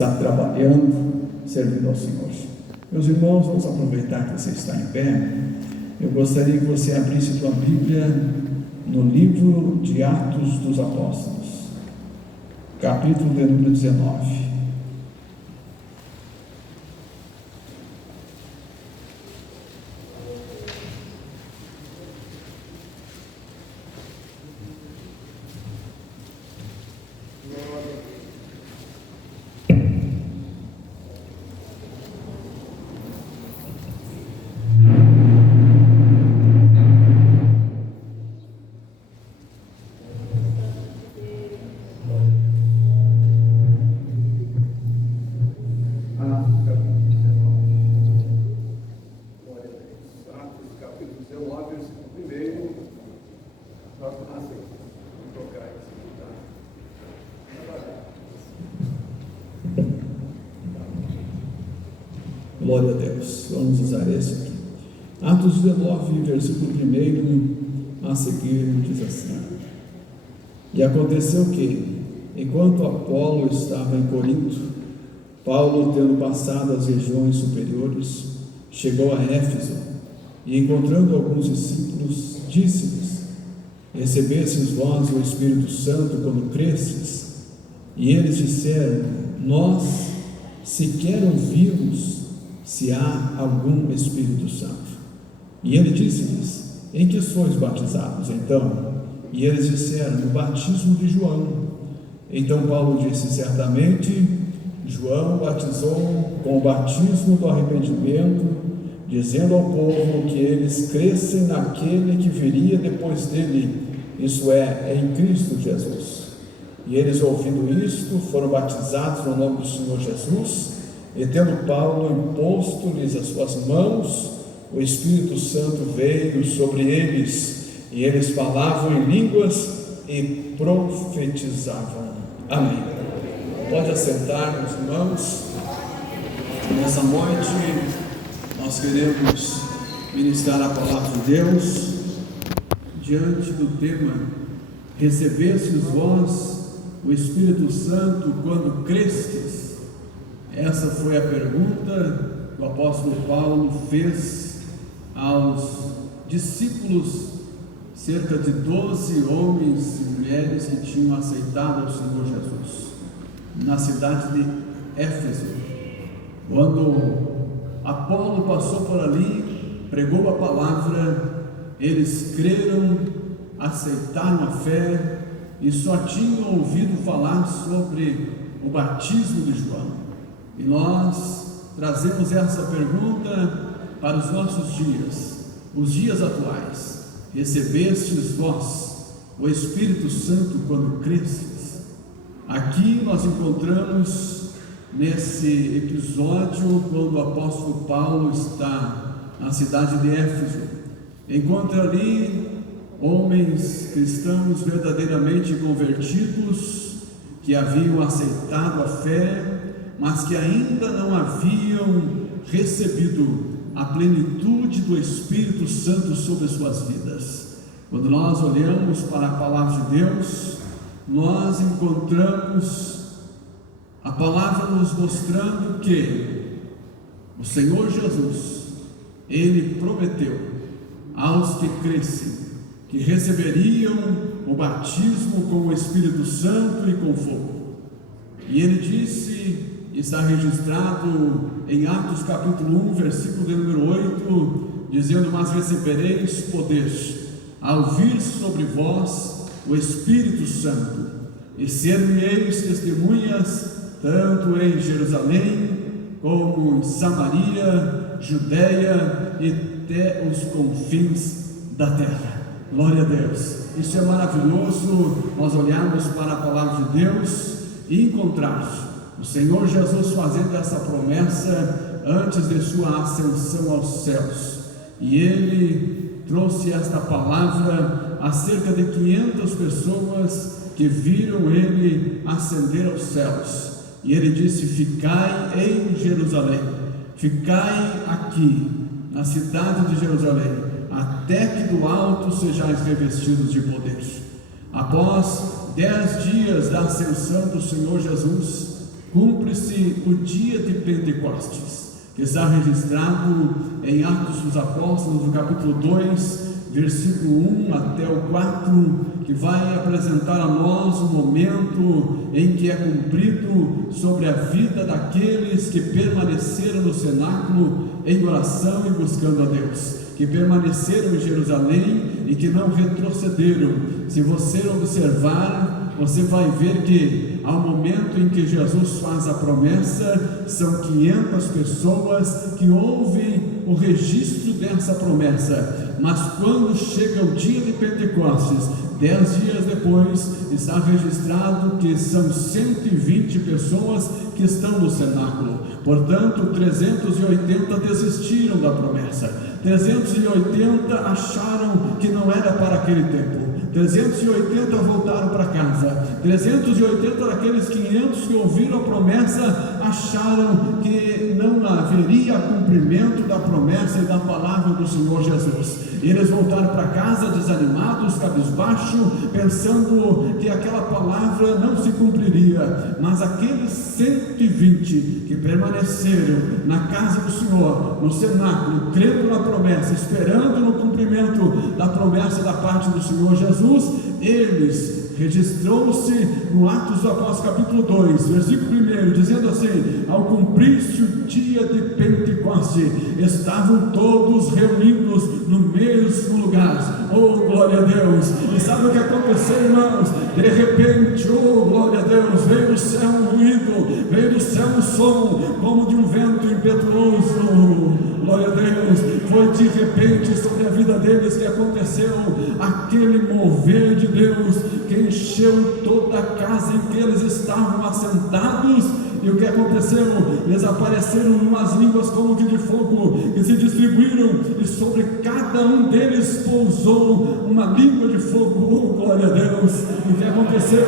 Está trabalhando, servindo ao Senhor. Meus irmãos, vamos aproveitar que você está em pé. Eu gostaria que você abrisse sua Bíblia no livro de Atos dos Apóstolos, capítulo de número 19. Glória a Deus, vamos usar esse aqui. Atos 19, versículo 1 a seguir, diz assim: E aconteceu que, enquanto Apolo estava em Corinto, Paulo, tendo passado as regiões superiores, chegou a Éfeso, e encontrando alguns discípulos, disse-lhes: Recebestes vós o Espírito Santo quando cresces? E eles disseram: Nós sequer ouvimos se há algum Espírito Santo. E ele disse-lhes: Em que sois batizados, então? E eles disseram: No batismo de João. Então Paulo disse: Certamente João batizou com o batismo do arrependimento, dizendo ao povo que eles crescem naquele que viria depois dele, isso é, em Cristo Jesus. E eles, ouvindo isto, foram batizados no nome do Senhor Jesus. E tendo Paulo imposto-lhes as suas mãos, o Espírito Santo veio sobre eles, e eles falavam em línguas e profetizavam. Amém. Pode assentar, meus irmãos. Nessa noite nós queremos ministrar a palavra de Deus diante do tema: Recebestes vós o Espírito Santo quando crestes? Essa foi a pergunta que o apóstolo Paulo fez aos discípulos, cerca de 12 homens e mulheres que tinham aceitado ao Senhor Jesus, na cidade de Éfeso. Quando Apolo passou por ali, pregou a palavra, eles creram, aceitaram a fé e só tinham ouvido falar sobre o batismo de João. E nós trazemos essa pergunta para os nossos dias, os dias atuais: Recebestes vós o Espírito Santo quando cresces? Aqui nós encontramos, nesse episódio, quando o apóstolo Paulo está na cidade de Éfeso, encontra ali homens cristãos verdadeiramente convertidos, que haviam aceitado a fé, mas que ainda não haviam recebido a plenitude do Espírito Santo sobre as suas vidas. Quando nós olhamos para a palavra de Deus, nós encontramos a palavra nos mostrando que o Senhor Jesus, Ele prometeu aos que crescem que receberiam o batismo com o Espírito Santo e com fogo. E Ele disse, está registrado em Atos capítulo 1, versículo de número 8, dizendo: Mas recebereis poder ao vir sobre vós o Espírito Santo, e ser-me-eis testemunhas tanto em Jerusalém como em Samaria, Judeia e até os confins da terra. Glória a Deus. Isso é maravilhoso, nós olharmos para a palavra de Deus e encontrar o Senhor Jesus fazendo essa promessa antes de sua ascensão aos céus. E Ele trouxe esta palavra a cerca de 500 pessoas que viram Ele ascender aos céus. E Ele disse: Ficai em Jerusalém, ficai aqui na cidade de Jerusalém, até que do alto sejais revestidos de poder. Após 10 dias da ascensão do Senhor Jesus, cumpre-se o dia de Pentecostes, que está registrado em Atos dos Apóstolos, no capítulo 2, versículo 1 até o 4, que vai apresentar a nós o momento em que é cumprido sobre a vida daqueles que permaneceram no cenáculo em oração e buscando a Deus, que permaneceram em Jerusalém e que não retrocederam. Se você observar, você vai ver que ao momento em que Jesus faz a promessa, são 500 pessoas que ouvem o registro dessa promessa, mas quando chega o dia de Pentecostes, 10 dias depois, está registrado que são 120 pessoas que estão no cenáculo. Portanto, 380 desistiram da promessa, 380 acharam que não era para aquele tempo, 380 voltaram para casa, 380 daqueles 500 que ouviram a promessa acharam que não haveria cumprimento da promessa e da palavra do Senhor Jesus. Eles voltaram para casa desanimados, cabisbaixo, pensando que aquela palavra não se cumpriria. Mas aqueles 120 que permaneceram na casa do Senhor, no cenáculo, crendo na promessa, esperando no cumprimento da promessa da parte do Senhor Jesus, eles registrou-se no Atos dos Apóstolos capítulo 2, versículo 1, dizendo assim: ao cumprir-se o dia de Pentecoste, estavam todos reunidos no mesmo lugar. Oh, glória a Deus! E sabe o que aconteceu, irmãos? De repente, oh, glória a Deus, veio do céu um ruído, veio do céu um som, como de um vento impetuoso. Glória a Deus! Foi de repente sobre a vida deles que aconteceu aquele mover de Deus, que encheu toda a casa em que eles estavam assentados. E o que aconteceu? Eles apareceram em umas línguas como que de fogo, que se distribuíram, e sobre cada um deles pousou uma língua de fogo. Oh, glória a Deus! O que aconteceu?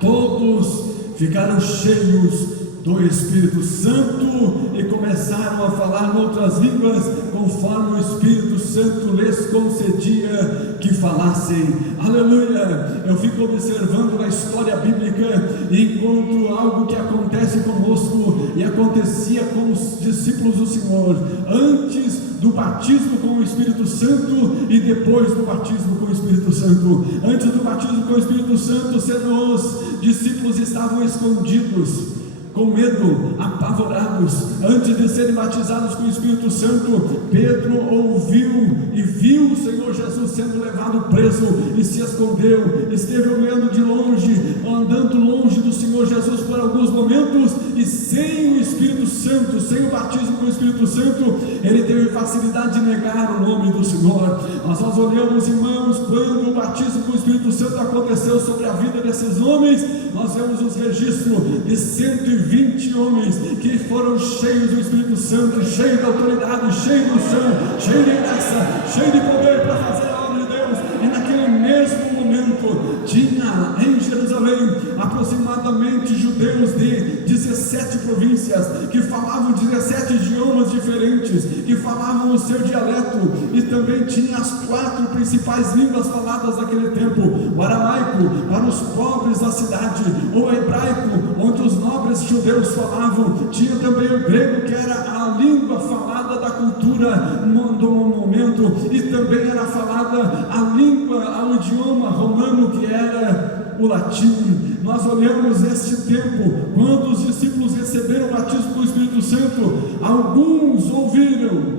Todos ficaram cheios do Espírito Santo e começaram a falar em outras línguas, conforme o Espírito Santo lhes concedia que falassem. Aleluia! Eu fico observando na história bíblica e encontro algo que acontece conosco e acontecia com os discípulos do Senhor, antes do batismo com o Espírito Santo e depois do batismo com o Espírito Santo. Antes do batismo com o Espírito Santo, os discípulos estavam escondidos, com medo, apavorados. Antes de serem batizados com o Espírito Santo, Pedro ouviu e viu o Senhor Jesus sendo levado preso e se escondeu. Esteve olhando de longe, andando longe do Senhor Jesus por alguns momentos, e sem o Espírito Santo, sem o batismo com o Espírito Santo, ele teve facilidade de negar o nome do Senhor. Mas nós olhamos, irmãos, quando o batismo com o Espírito Santo aconteceu sobre a vida desses homens, nós vemos os registros de 120 homens que foram cheios do Espírito Santo, cheios de autoridade, cheios do céu, cheios de graça, cheios de poder para fazer a obra de Deus. E naquele mesmo momento tinha em Jerusalém aproximadamente judeus de 17 províncias, que falavam 17 idiomas diferentes, que falavam o seu dialeto, e também tinha as 4 principais línguas faladas naquele tempo: o aramaico para os pobres da cidade, o hebraico onde os nobres judeus falavam, tinha também o grego, que era a língua falada da cultura do momento, e também era falada a língua, o idioma romano, que era o latim. Nós olhamos este tempo, quando os discípulos receberam o batismo com o Espírito Santo, alguns ouviram,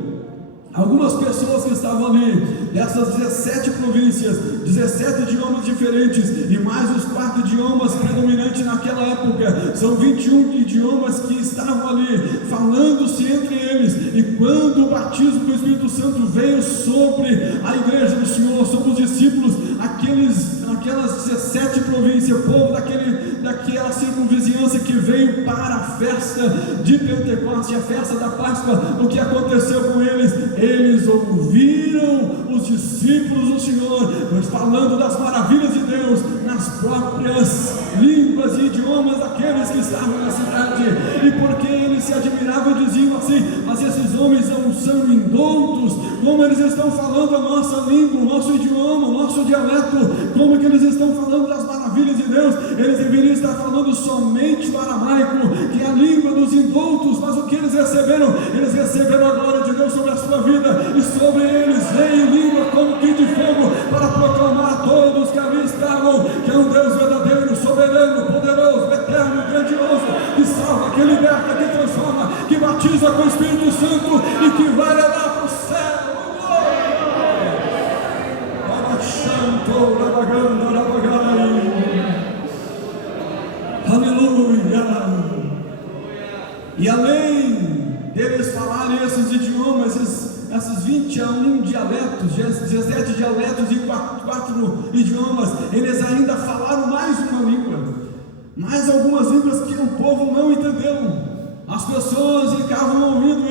algumas pessoas que estavam ali, dessas 17 províncias, 17 idiomas diferentes, e mais os 4 idiomas predominantes naquela época, são 21 idiomas que estavam ali, falando-se entre eles. E quando o batismo com o Espírito Santo veio sobre a igreja do Senhor, sobre os discípulos, aquelas 17 províncias, povo daquela circunvizinhança que veio para a festa de Pentecostes, a festa da Páscoa, o que aconteceu com eles? Eles ouviram os discípulos do Senhor falando das maravilhas de Deus nas próprias línguas e idiomas daqueles que estavam na cidade. E porque eles se admiravam e diziam assim: mas esses homens não são indoutos? Como eles estão falando a nossa língua, o nosso idioma, o nosso dialeto? Como que eles estão falando das maravilhas maravilhas de Deus, eles deveriam estar falando somente o aramaico, que é a língua dos indoutos, mas o que eles receberam? Eles receberam a glória de Deus sobre a sua vida, e sobre eles veio língua como que de fogo, para proclamar a todos que ali estavam, que é um Deus verdadeiro, soberano, poderoso, eterno, grandioso, que salva, que liberta, que transforma, que batiza com o Espírito Santo e que vai levar para o céu. Aleluia. E além deles falarem esses idiomas, esses 21 dialetos, 17 dialetos e 4 idiomas, eles ainda falaram mais uma língua, mais algumas línguas que o povo não entendeu. As pessoas ficavam ouvindo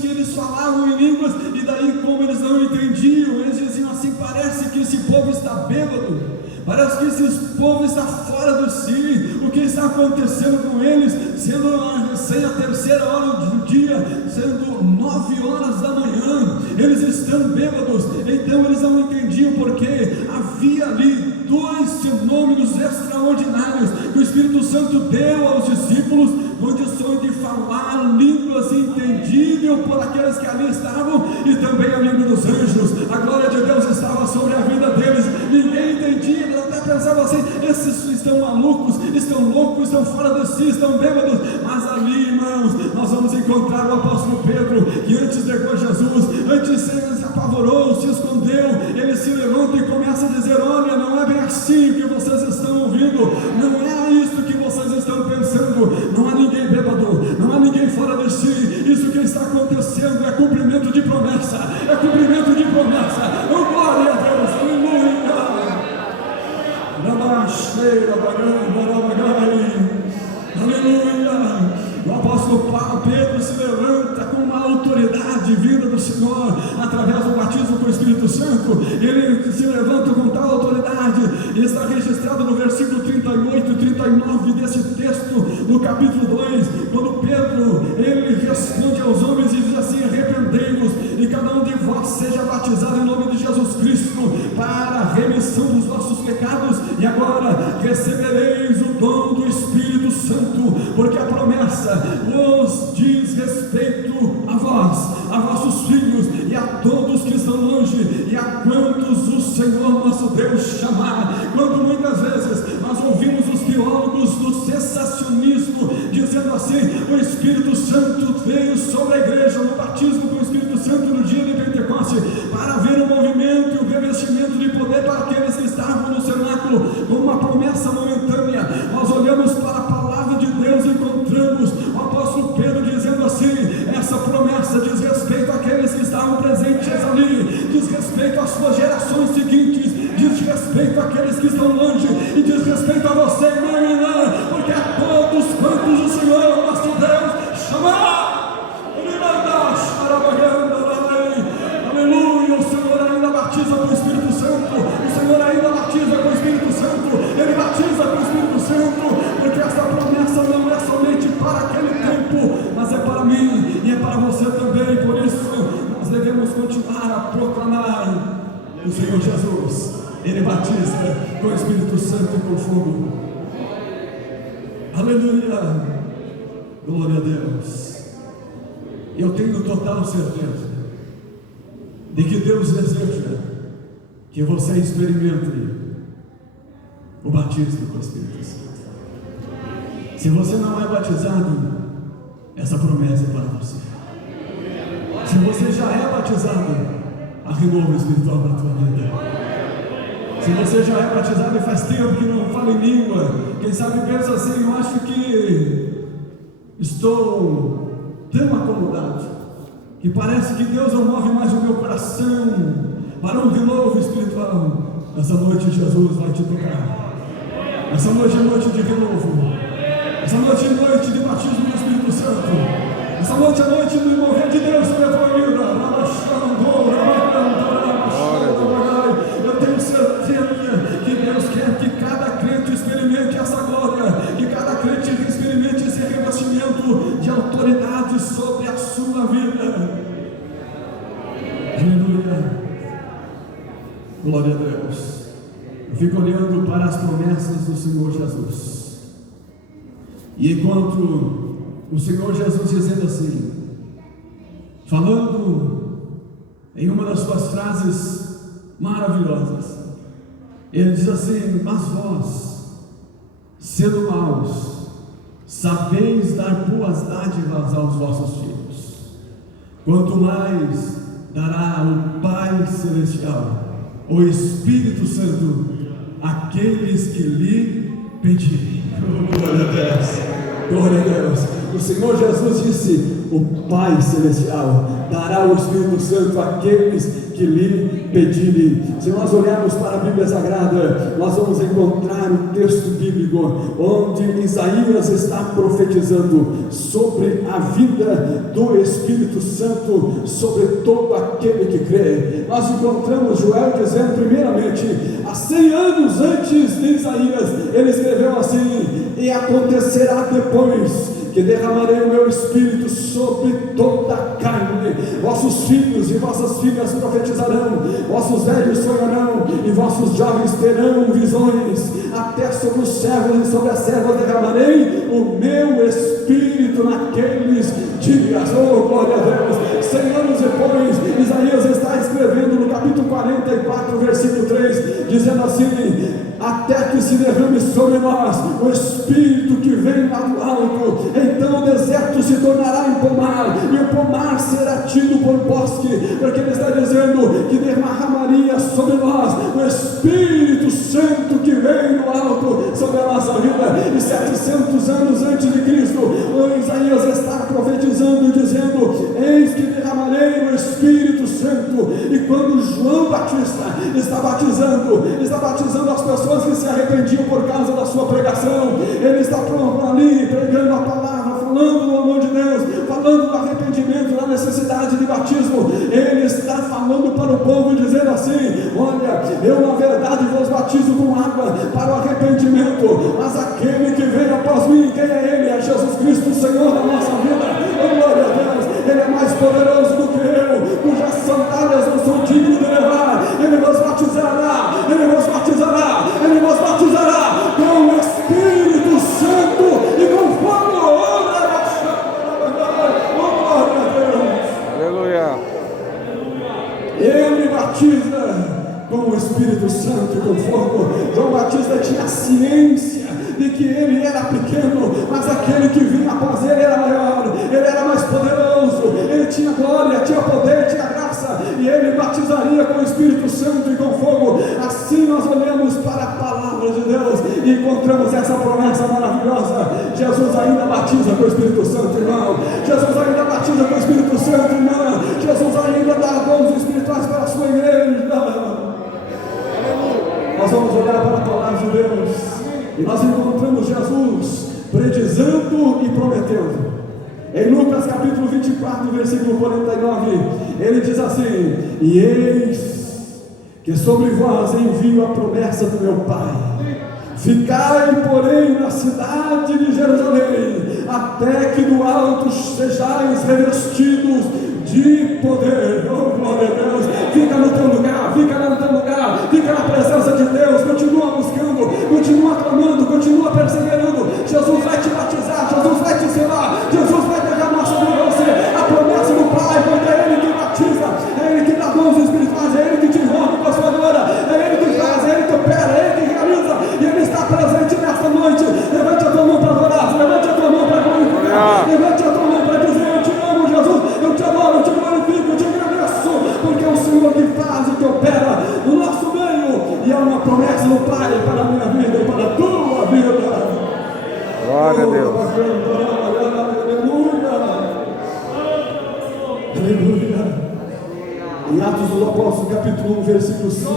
que eles falavam em línguas, e daí, como eles não entendiam, eles diziam assim: parece que esse povo está bêbado, parece que esse povo está fora de si. O que está acontecendo com eles? Sendo sem a terceira hora do dia, sendo 9 horas da manhã, eles estão bêbados. Então eles não entendiam, porque havia ali 2 fenômenos extraordinários que o Espírito Santo deu aos discípulos, condições de falar línguas entendível por aqueles que ali estavam, e também a língua dos anjos. A glória de Deus estava sobre a vida deles. Ninguém entendia, eles até pensavam assim: esses estão malucos, estão loucos, estão fora de si, estão bêbados. Mas ali, irmãos, nós vamos encontrar o apóstolo Pedro, que antes negou Jesus, antes ele se apavorou, se escondeu. Ele se levanta e começa a dizer: olha, não é bem assim que vocês estão ouvindo, não é isso que vocês estão pensando, não há ninguém bêbado, não há ninguém fora de si. Isso que está acontecendo é cumprimento de promessa, é cumprimento de promessa. Oh, glória a Deus, aleluia. Aleluia. O apóstolo Pedro se levanta com uma autoridade vinda do Senhor, através do batismo com o Espírito Santo. Ele se levanta com tal autoridade, e está registrado no versículo 38 e 39 desse texto, no capítulo 2, quando Pedro, ele responde aos homens e diz assim: arrependei-vos, e cada um de vós seja batizado em nome de Jesus Cristo, para a remissão dos vossos pecados, e agora recebereis o dom do Espírito Santo, porque a promessa vos diz respeito a vós, a vossos filhos e a todos que estão longe, e a quantos o Senhor nosso Deus chamar. Quando muitas vezes nós ouvimos os teólogos do cessacionismo dizendo assim: o Espírito Santo veio sobre a igreja no batismo com o Espírito Santo no dia de Pentecoste, para haver um movimento e um revestimento de poder para aqueles que estavam no cenáculo, como uma promessa momentânea. Nós olhamos para a palavra de Deus e encontramos o apóstolo Pedro dizendo assim: essa promessa diz respeito àqueles que estavam presentes ali, diz respeito às suas gerações seguintes, diz respeito àqueles que estão longe, e diz respeito a você, irmão e irmã, porque a todos quantos o Senhor nosso Deus chamar. Aleluia. O Senhor ainda batiza com o Espírito Santo, o Senhor ainda batiza com o Espírito Santo, Ele batiza com o Espírito Santo, porque essa promessa não é somente para aquele tempo, mas é para mim e é para você também. Por isso nós devemos continuar a proclamar o Senhor Jesus. Ele batiza com o Espírito Santo e com fogo. Aleluia. Glória a Deus. Eu tenho total certeza de que Deus deseja que você experimente o batismo com o Espírito Santo. Se você não é batizado, essa promessa é para você. Se você já é batizado, há renovo espiritual na tua vida. Se você já é batizado e faz tempo que não fala em língua, quem sabe pensa assim: eu acho que estou tão acomodado, que parece que Deus não move mais o meu coração para um renovo espiritual. Essa noite Jesus vai te tocar. Essa noite é noite de renovo. Essa noite é noite de batismo no Espírito Santo. Essa noite é noite do mover de Deus sobre a tua vida. Eu tenho certeza que Deus quer que cada crente experimente essa glória, que cada crente experimente esse revestimento de autoridade sobre a sua vida. Aleluia. Glória a Deus. Eu fico olhando para para as promessas do Senhor Jesus. E enquanto o Senhor Jesus dizendo assim, falando em uma das suas frases maravilhosas, ele diz assim: mas vós, sendo maus, sabeis dar boas dádivas aos vossos filhos, quanto mais dará o Pai Celestial, o Espírito Santo, àqueles que lhe pedirem. Glória a Deus, glória a Deus. O Senhor Jesus disse: o Pai Celestial dará o Espírito Santo àqueles que lhe pedirem. Se nós olharmos para a Bíblia Sagrada, nós vamos encontrar um texto bíblico onde Isaías está profetizando sobre a vinda do Espírito Santo sobre todo aquele que crê. Nós encontramos Joel dizendo, primeiramente, há 100 anos antes de Isaías, ele escreveu assim: e acontecerá depois que derramarei o meu Espírito sobre toda a carne, vossos filhos e vossas filhas profetizarão, vossos velhos sonharão, e vossos jovens terão visões, até sobre os servos e sobre as servas derramarei o meu Espírito naqueles dias. Oh, glória a Deus! 100 anos depois, Isaías está escrevendo no capítulo 44, versículo 3, dizendo assim: até que se derrame sobre nós o Espírito que vem lá do alto, então o deserto se tornará em pomar, e o pomar será tido por bosque, porque ele está dizendo que derramaria sobre nós o Espírito Santo que vem do alto sobre a nossa vida. E 700 anos antes de Cristo, Isaías está profetizando, dizendo: eis que derramarei o Espírito Santo. E quando João Batista está batizando as pessoas que se arrependiam por causa da sua pregação, ele está ali pregando a palavra, falando do amor de Deus, falando do arrependimento, da necessidade de batismo. Ele está falando para o povo, dizendo assim: olha, eu na verdade vos batizo com água para o arrependimento, mas aquele que vem após mim, quem é ele? É Jesus Cristo, o Senhor da nossa vida. Oh, glória a Deus! Ele é mais poderoso do que eu, cujas sandálias não sou digno de levar. Ele vos batizará, ele vos batizará, ele vos batizará com o Espírito Santo e com fogo. Aleluia. Ele batiza com o Espírito Santo e com fogo. João Batista tinha ciência de que ele era pequeno, mas aquele que vinha após ele era maior, ele era mais poderoso, ele tinha glória, tinha poder, tinha graça, e ele batizaria com o Espírito Santo e com fogo. Assim nós olhamos para a palavra de Deus e encontramos essa promessa maravilhosa. Jesus ainda batiza com o Espírito Santo, irmão. Jesus ainda batiza com o Espírito Santo, irmã. Jesus ainda dá dons espirituais para a sua igreja. Nós vamos olhar para a palavra de Deus e nós encontramos Jesus predizendo e prometendo. Em Lucas capítulo 24, versículo 49, ele diz assim: e eis que sobre vós envio a promessa do meu Pai. Ficai, porém, na cidade de Jerusalém, até que do alto sejais revestidos de poder. Oh, glória a Deus! Fica no teu lugar, fica no teu lugar, fica na presença de Deus, continua buscando, continua clamando, continua perseverando. Jesus vai te batizar, Jesus vai te ensinar, Jesus vai derramar sobre você a promessa do Pai, porque é Ele que batiza, é Ele que dá dons espirituais, é Ele que te envolve com a sua glória, é Ele que faz, é Ele que opera, é Ele que realiza, e Ele está presente nesta noite. Levante a tua mão para adorar, levante a tua mão para glorificar, levante a tua mão para dizer: eu te amo, Jesus, eu te adoro, eu te glorifico, eu te agradeço, porque é o Senhor que faz e que opera no nosso meio, e é uma promessa do Pai para a minha vida e para a tua vida. Glória a Deus. Aleluia. Em Atos dos Apóstolos, capítulo 1, versículo 5,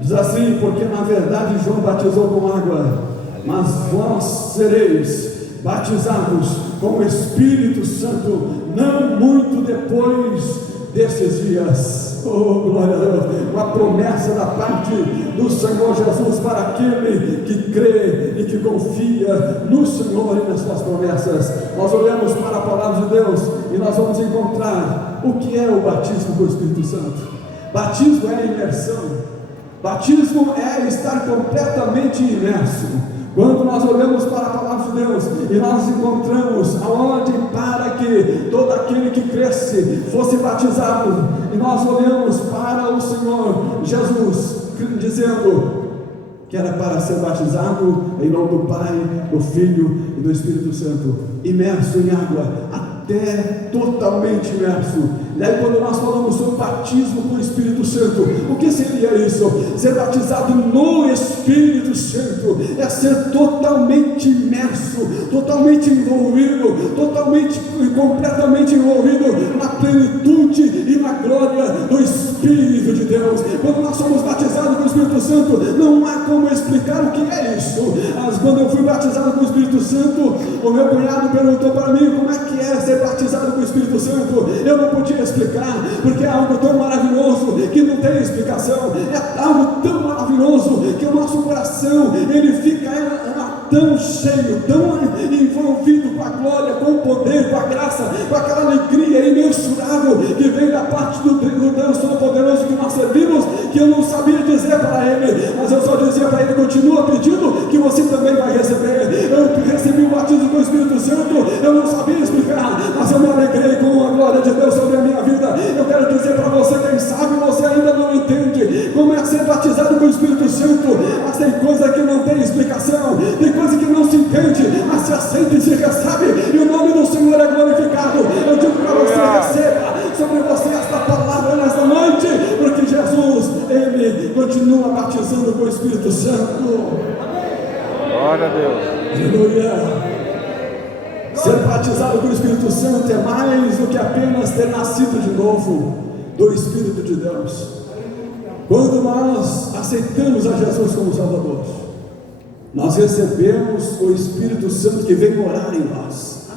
diz assim: porque na verdade João batizou com água, mas vós sereis batizados com o Espírito Santo não muito depois desses dias. Oh, glória a Deus! Uma promessa da parte do Senhor Jesus para aquele que crê e que confia no Senhor e nas suas promessas. Nós olhamos para a palavra de Deus e nós vamos encontrar o que é o batismo com o Espírito Santo. Batismo é a imersão, Batismo é estar completamente imerso. Quando nós olhamos para a palavra de Deus e nós encontramos aonde para que todo aquele que cresce fosse batizado, e nós olhamos para o Senhor Jesus dizendo que era para ser batizado em nome do Pai, do Filho e do Espírito Santo, imerso em água, até totalmente imerso. E aí quando nós falamos sobre batismo com o Espírito Santo, o que seria isso? Ser batizado no Espírito Santo é ser totalmente imerso, totalmente envolvido, totalmente e completamente envolvido na plenitude e na glória do Espírito de Deus. Quando nós somos batizados com o Espírito Santo, não há como explicar o que é isso. Mas quando eu fui batizado com o Espírito Santo, o meu cunhado perguntou para mim como é que é ser batizado com o Espírito Santo. Eu não podia explicar, porque é algo tão maravilhoso que não tem explicação. É algo tão maravilhoso que o nosso coração ele fica tão cheio, tão envolvido com a glória, com o poder, com a graça, com aquela alegria imensurável que vem da parte do Deus Todo-Poderoso que nós servimos, que eu não sabia dizer para ele, mas eu só dizia para ele: continua pedindo que você também vai receber. Eu recebi o batismo com o Espírito Santo, eu não sabia explicar, mas eu me alegrei com a glória de Deus sobre a minha vida. Eu quero dizer para você, quem sabe você ainda não entende como é ser batizado com o Espírito Santo, mas tem coisa que não tem explicação, tem coisa que não se entende, mas se aceita e se recebe, e o nome do Senhor é glorificado. Eu digo para você, receba sobre você esta palavra nesta noite, porque Jesus, Ele continua batizando com o Espírito Santo. Glória a Deus. Aleluia. Ser batizado com o Espírito Santo é mais do que apenas ter nascido de novo do Espírito de Deus. Quando nós aceitamos a Jesus como Salvador, nós recebemos o Espírito Santo que vem morar em nós.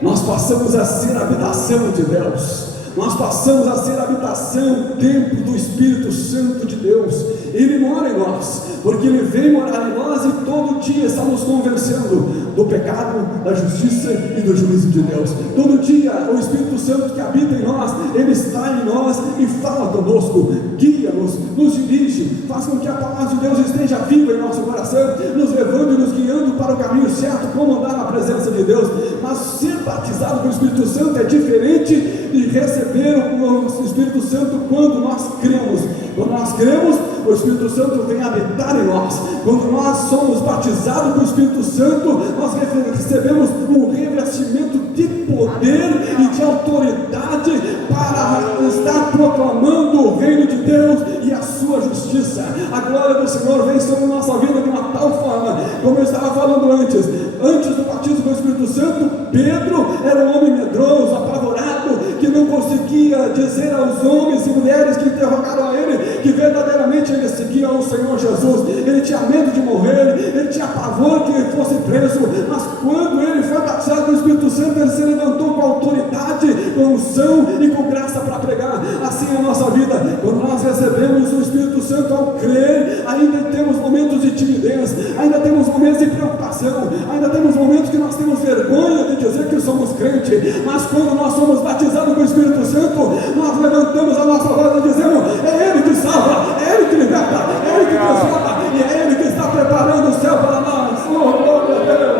Nós passamos a ser a habitação de Deus. Nós passamos a ser a habitação, templo do Espírito Santo de Deus. Ele mora em nós, porque Ele vem morar em nós e todo dia está nos convencendo do pecado, da justiça e do juízo de Deus. Todo dia o Espírito Santo que habita em nós, Ele está em nós e fala conosco, guia-nos, nos dirige, faz com que a palavra de Deus esteja viva em nosso coração, nos levando e nos guiando para o caminho certo, como andar na presença de Deus. Mas ser batizado com o Espírito Santo é diferente de receber o Espírito Santo quando nós cremos. Quando nós cremos, o Espírito Santo vem habitar em nós. Quando nós somos batizados com o Espírito Santo, nós recebemos um revestimento de poder e de autoridade para estar proclamando o reino de Deus e a sua justiça. A glória do Senhor vem sobre a nossa vida de uma tal forma, como eu estava falando antes do batismo com o Espírito Santo, Pedro era um homem medroso, apavorado, que não conseguia dizer aos homens e mulheres que interrogaram a ele que verdadeiramente ele seguia ao Senhor Jesus. Ele tinha medo de morrer, ele tinha pavor que ele fosse preso, mas quando ele foi batizado com o Espírito Santo, ele se levantou com autoridade, com unção e com graça para pregar. Assim é a nossa vida. Quando nós recebemos o Espírito Santo ao crer, ainda temos momentos de timidez, ainda temos momentos de preocupação, ainda temos momentos que nós temos vergonha de dizer que somos crentes, mas quando nós somos batizados com o Espírito Santo, nós levantamos a nossa voz e dizemos: é Ele que salva, é Ele que liberta, é Ele que transforma, e é Ele que está preparando o céu para nós. Oh, glória a Deus!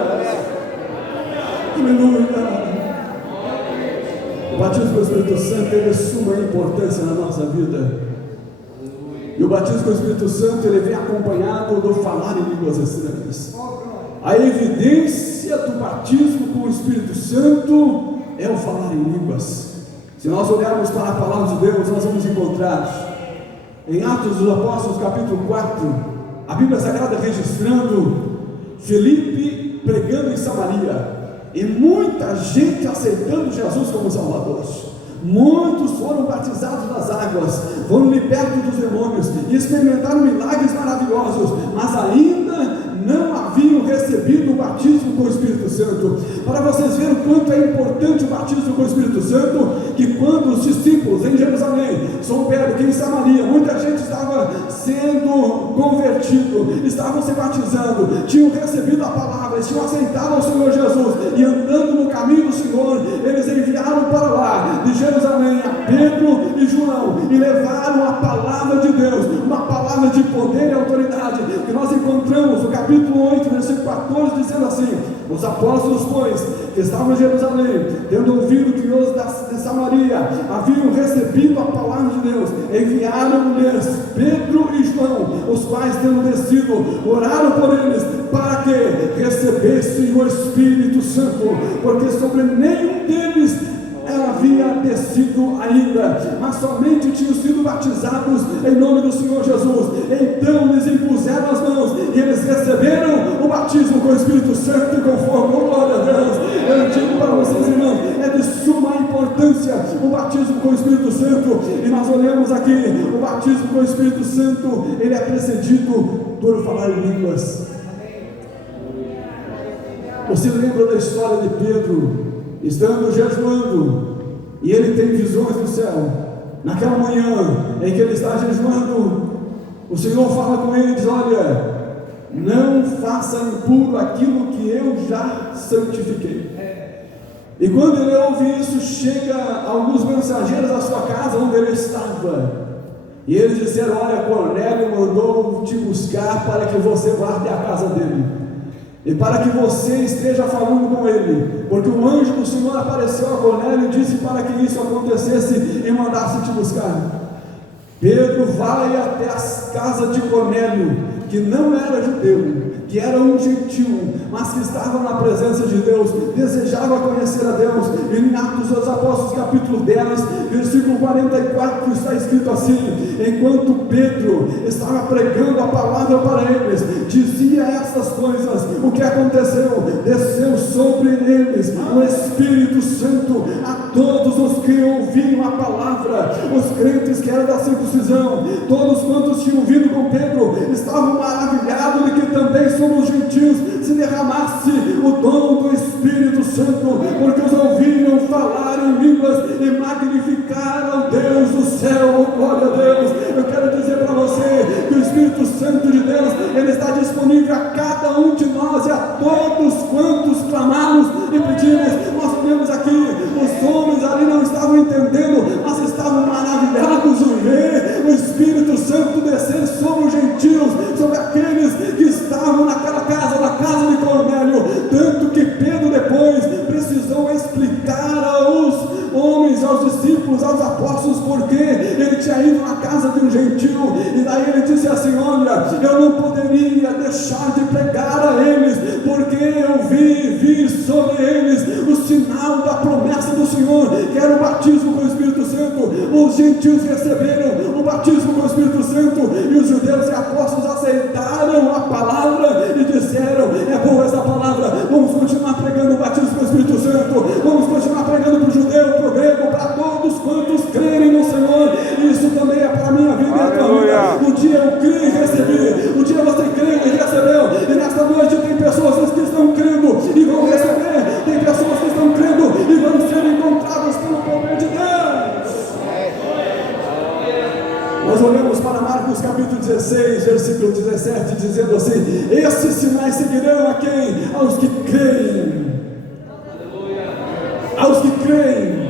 Aleluia! O batismo com o Espírito Santo é de suma importância na nossa vida. E o batismo com o Espírito Santo ele vem acompanhado do falar em línguas estranhas. A evidência do batismo com o Espírito Santo é o falar em línguas. Se nós olharmos para a palavra de Deus, nós vamos encontrar em Atos dos Apóstolos capítulo 4, a Bíblia Sagrada registrando Filipe pregando em Samaria, e muita gente aceitando Jesus como Salvador. Muitos foram batizados nas águas, foram libertos dos demônios e experimentaram milagres maravilhosos, mas ainda não haviam recebido o batismo com o Espírito Santo. Para vocês verem o quanto é importante o batismo com o Espírito Santo, que quando os discípulos em Jerusalém souberam que em Samaria muita gente estava sendo convertido, estavam se batizando, tinham recebido a palavra, tinham aceitado ao Senhor Jesus e andando no caminho do Senhor, eles enviaram para lá de Jerusalém a Pedro e João e levaram a palavra de Deus, uma palavra palavra de poder e autoridade que nós encontramos no capítulo 8, versículo 14, dizendo assim: os apóstolos, pois, que estavam em Jerusalém, tendo ouvido que os de Samaria haviam recebido a palavra de Deus, enviaram-lhes Pedro e João, os quais, tendo descido, oraram por eles, para que recebessem o Espírito Santo, porque sobre nenhum deles havia descido ainda, mas somente tinham sido batizados em nome do Senhor Jesus. Então lhes impuseram as mãos e eles receberam o batismo com o Espírito Santo e com fogo. Glória a Deus. Eu digo para vocês, irmãos, é de suma importância o batismo com o Espírito Santo. E nós olhamos aqui, o batismo com o Espírito Santo, ele é precedido por falar em línguas. Você lembra da história de Pedro estando jejuando, e ele tem visões do céu? Naquela manhã em que ele está jejuando, o Senhor fala com ele e diz: olha, não faça impuro aquilo que eu já santifiquei. E quando ele ouve isso, chega alguns mensageiros à sua casa onde ele estava, e eles disseram: olha, Cornélio mandou te buscar para que você vá até a casa dele, e para que você esteja falando com ele, porque o anjo do Senhor apareceu a Cornélio e disse para que isso acontecesse e mandasse te buscar. Pedro vai até a casa de Cornélio, que não era judeu, que era um gentil, mas que estava na presença de Deus, desejava conhecer a Deus. E em Atos dos Apóstolos, capítulo 10, versículo 44, está escrito assim: enquanto Pedro estava pregando a palavra para eles, dizia essas coisas, o que aconteceu? Desceu sobre eles o Espírito Santo a todos os que ouviam a palavra, os crentes que eram da circuncisão. Todos quantos tinham vindo com Pedro estavam maravilhados de que também sobre os gentios se derramasse o dom do Espírito Santo, porque os ouviram falar em línguas e magnificar ao Deus do céu. Glória a Deus. Eu quero dizer para você que o Espírito Santo de Deus, ele está disponível a cada um de nós e a todos quantos clamamos e pedimos. Nós vemos aqui, os homens ali não estavam entendendo, mas estavam maravilhados de ver o Espírito Santo descer sobre os gentios, sobre aqueles que estavam naquela casa, na casa de Cornélio. Tanto que Pedro depois precisou explicar aos homens, aos discípulos, aos apóstolos, porque ele tinha ido na casa de um gentil. E daí ele disse assim: olha, eu não poderia deixar de pregar a eles, porque eu vi vir sobre eles o sinal da promessa do Senhor, que era o batismo com o Espírito Santo. Os gentios receberam o batismo com o Espírito Santo, e os judeus e apóstolos aceitaram a palavra e disseram: é boa essa palavra, vamos continuar pregando o batismo com o Espírito Santo, vamos continuar pregando para o judeu, para o grego, para todos quantos crerem no Senhor. Isso também é para a minha vida e a tua vida. Um dia eu criei e recebi, um dia você creu e recebeu, e nesta noite tem pessoas que estão crendo e vão receber, tem pessoas que estão crendo e vão ser encontradas pelo poder de Deus. Nós olhamos para Marcos capítulo 16, versículo 17, dizendo assim: esses sinais seguirão a quem? Aos que creem. Aos que creem.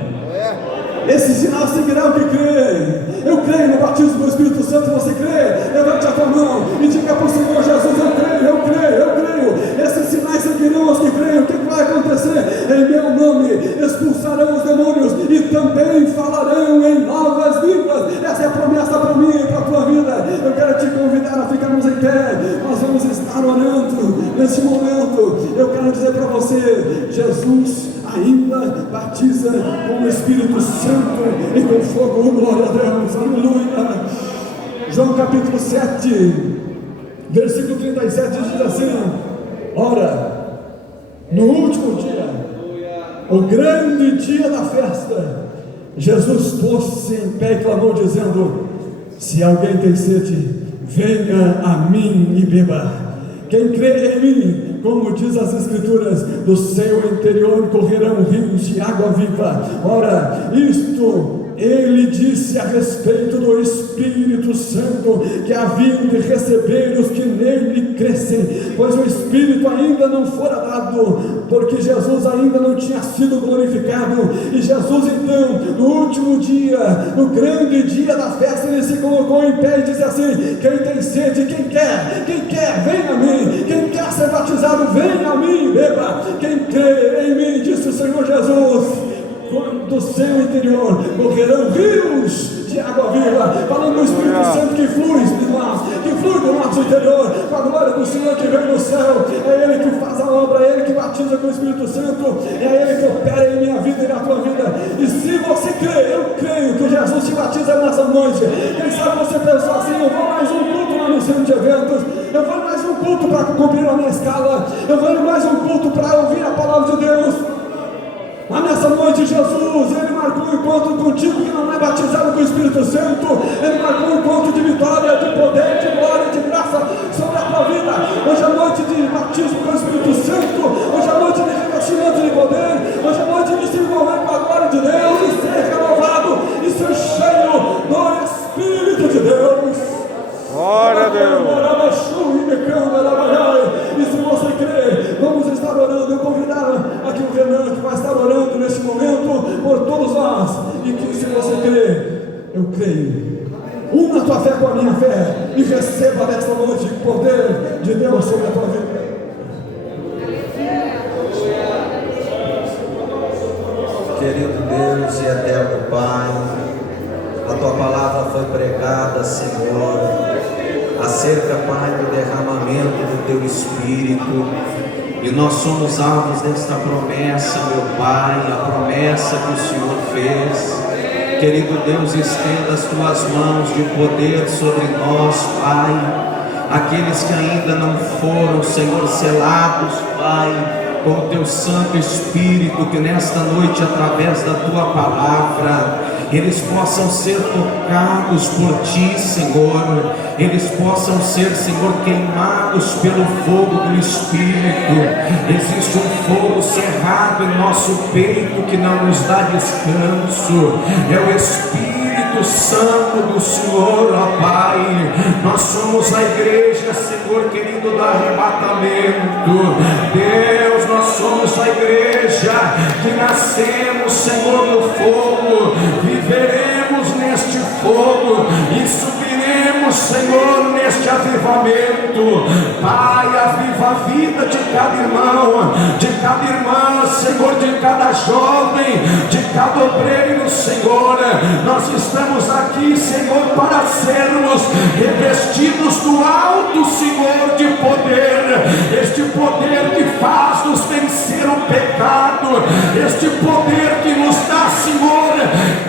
Esse sinal seguirá o que crê. Eu creio no batismo do Espírito Santo. Você crê? Levante a tua mão e diga para o Senhor Jesus: eu creio, eu creio, eu creio. Esses sinais seguirão aos que creem. O que vai acontecer? Em meu nome expulsarão os demônios e também falarão em novas línguas. Essa é a promessa para mim e para a tua vida. Eu quero te convidar a ficarmos em pé. Nós vamos estar orando nesse momento. Eu quero dizer para você: Jesus ainda batiza com o Espírito Santo e com fogo. Glória a Deus, aleluia. João capítulo 7, versículo 37 diz assim: ora, no último dia, o grande dia da festa, Jesus pôs-se em pé e clamou dizendo: se alguém tem sede, venha a mim e beba. Quem crê em mim, como diz as Escrituras, do seu interior correrão rios de água viva. Ora, isto ele disse a respeito do Espírito Santo, que haviam de receber os que nele crescem, pois o Espírito ainda não fora dado, porque Jesus ainda não tinha sido glorificado. E Jesus então, no último dia, no grande dia da festa, ele se colocou em pé e disse assim: quem tem sede, quem quer, vem a mim. Quem quer ser batizado, vem a mim, beba. Quem crê em mim, disse o Senhor Jesus, do seu interior correrão rios de água viva. Falando do Espírito Santo que flui de nós, que flui do nosso interior, com a glória do Senhor que vem do céu. É Ele que faz a obra, é Ele que batiza com o Espírito Santo, é Ele que opera em minha vida e na tua vida. E se você crê, eu creio que Jesus te batiza nessa noite. Quem sabe você pensou assim: eu vou mais um culto lá no centro de eventos, eu vou mais um culto para cumprir a minha escala, eu vou mais um culto para ouvir a palavra de Deus. Mas nessa noite Jesus, Ele marcou um encontro contigo que não é batizado com o Espírito Santo. Ele marcou um encontro de vitória, de poder, de glória, de graça sobre a tua vida. Hoje é noite de batismo com o Espírito Santo. Hoje é noite de revestimento de poder. Hoje é noite de se envolver com a glória de Deus e ser renovado e ser cheio do Espírito de Deus. Glória a Deus. E se você crê, vamos estar orando. Eu convidar aqui o Renan, que vai estar orando neste momento por todos nós. E que se você crê, eu creio. Una a tua fé com a minha fé e receba nesta noite o poder de Deus sobre a tua vida. Querido Deus e eterno Pai, a tua palavra foi pregada, Senhor, acerca, Pai, do derramamento do teu Espírito, e nós somos alvos desta promessa, meu Pai, a promessa que o Senhor fez. Querido Deus, estenda as tuas mãos de poder sobre nós, Pai, aqueles que ainda não foram, Senhor, selados, Pai, com o teu Santo Espírito, que nesta noite, através da tua palavra, eles possam ser tocados por ti, Senhor, eles possam ser, Senhor, queimados pelo fogo do Espírito. Existe um fogo cerrado em nosso peito que não nos dá descanso, é o Espírito Santo do Senhor, ó Pai. Nós somos a igreja, Senhor querido, do arrebatamento. Deus, nós somos a igreja que nascemos, Senhor, no fogo, viveremos neste fogo e subiremos, Senhor, neste avivamento. Pai, aviva a vida de cada irmão, de cada irmã, Senhor, de cada jovem, de cada obreiro, Senhor. Nós estamos aqui, Senhor, para sermos revestidos do alto, Senhor, de poder, este poder que faz nos vencer o pecado, este poder que nos dá, Senhor,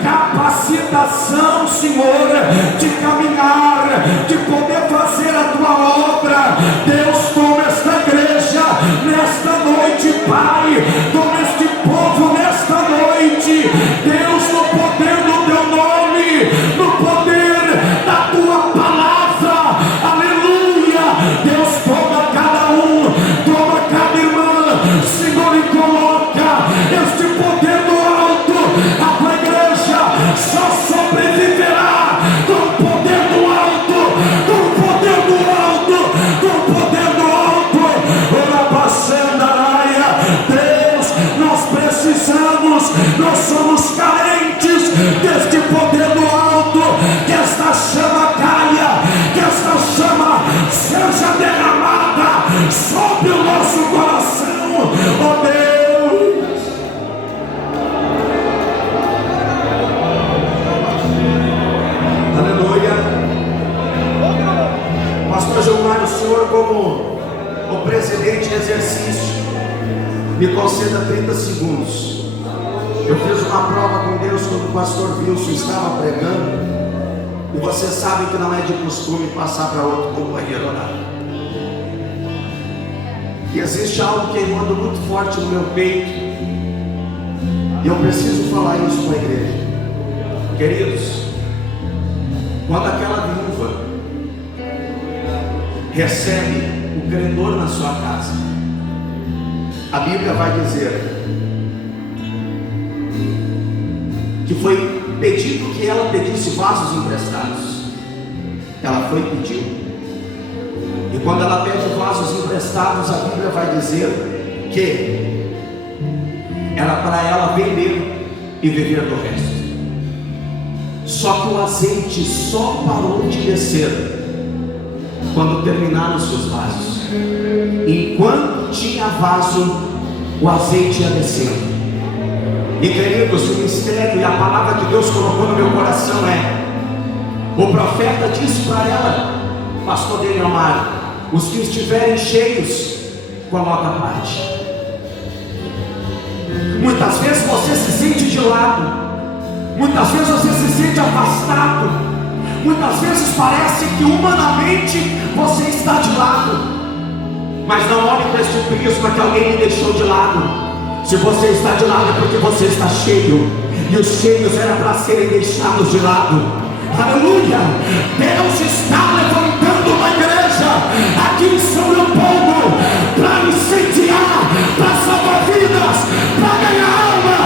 capacitação, Senhor, de caminhar, de poder fazer a tua obra. Deus, toma esta igreja nesta noite, Pai, toma este povo nesta noite, Deus, no poder do teu nome, no poder da tua palavra, aleluia. Deus, toma cada um, toma cada irmã, Senhor, e coloca este poder do alto. A tua igreja só sobreviverá com o poder do alto, com o poder do alto, com o poder do alto. Ora, Baixandaraia, Deus, nós precisamos, nós somos carentes deste poder do alto. Que esta chama caia, que esta chama seja derramada sobre o nosso coração, ó Deus. Aleluia. Pastor Gilmar, o senhor, como o presidente em exercício, me conceda 30 segundos. Eu fiz uma prova com Deus quando o pastor Wilson estava pregando, e você sabe que não é de costume passar para outro companheiro orar. E existe algo queimando muito forte no meu peito, e eu preciso falar isso com a igreja. Queridos, quando aquela viúva recebe o credor na sua casa, a Bíblia vai dizer que foi pedindo que ela pedisse vasos emprestados. Ela foi e pediu. E quando ela pede vasos emprestados, a Bíblia vai dizer que era para ela vender e viver do resto. Só que o azeite só parou de descer quando terminaram os seus vasos. Enquanto tinha vaso, o azeite ia descendo. E queridos, o mistério e a palavra que Deus colocou no meu coração é: o profeta disse para ela, pastor Daniel Amaro, os que estiverem cheios, coloca a parte. Muitas vezes você se sente de lado, muitas vezes você se sente afastado, muitas vezes parece que humanamente você está de lado. Mas não olhe para este prisma que alguém me deixou de lado. Se você está de lado é porque você está cheio, e os cheios eram para serem deixados de lado. Aleluia! Deus está levantando uma igreja aqui em São Leopoldo para incendiar, para salvar vidas, para ganhar almas.